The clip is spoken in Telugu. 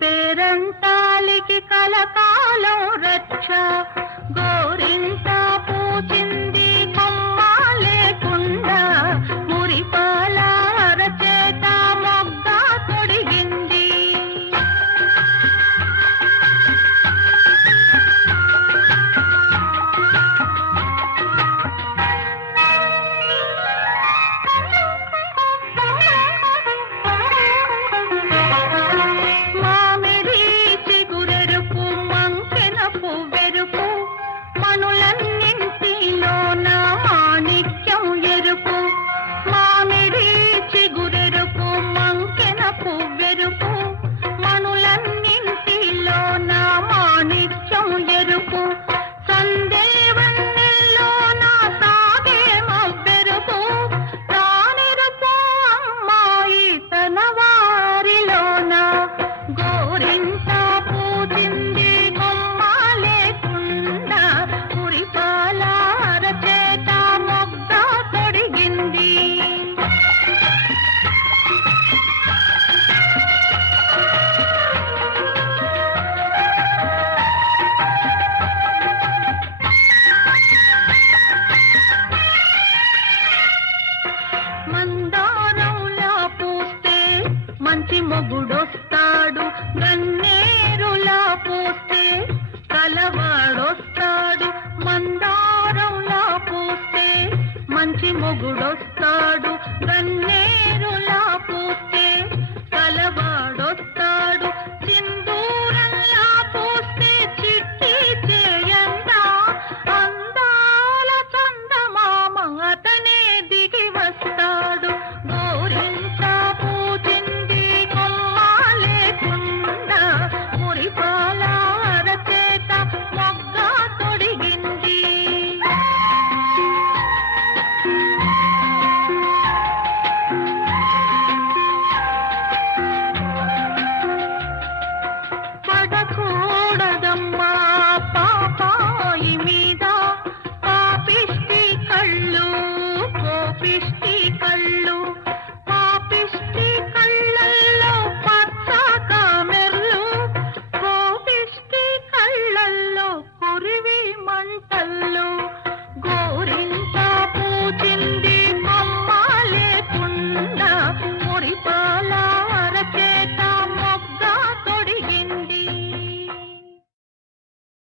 పేరంటాలికి కలకాలం రక్ష గోరింట పూచింది కొమ్మ లేకుండా మురిపాల అరచేత మొగ్గ తొడిగింది. మందారంలా పూస్తే మంచి మొగుడొస్తాడు, గన్నేరులా పూస్తే కలవాడొస్తాడు. మందారంలా పూస్తే మంచి మొగుడొస్తాడు, గన్నేరులా పూస్తే కలవాడొస్తాడు. సింధూరంలా పూస్తే చిట్టి చేయండా అందాల చందమామ అతనే దిగి వస్తాడు. గోరింట పూచింది కొమ్మ లేకుండా మురిపాల అరచేత మొగ్గ తొడిగింది. పడకూడదమ్మా పాపాయి మీద పాపిష్టి కళ్ళు కోపిష్టి కళ్ళు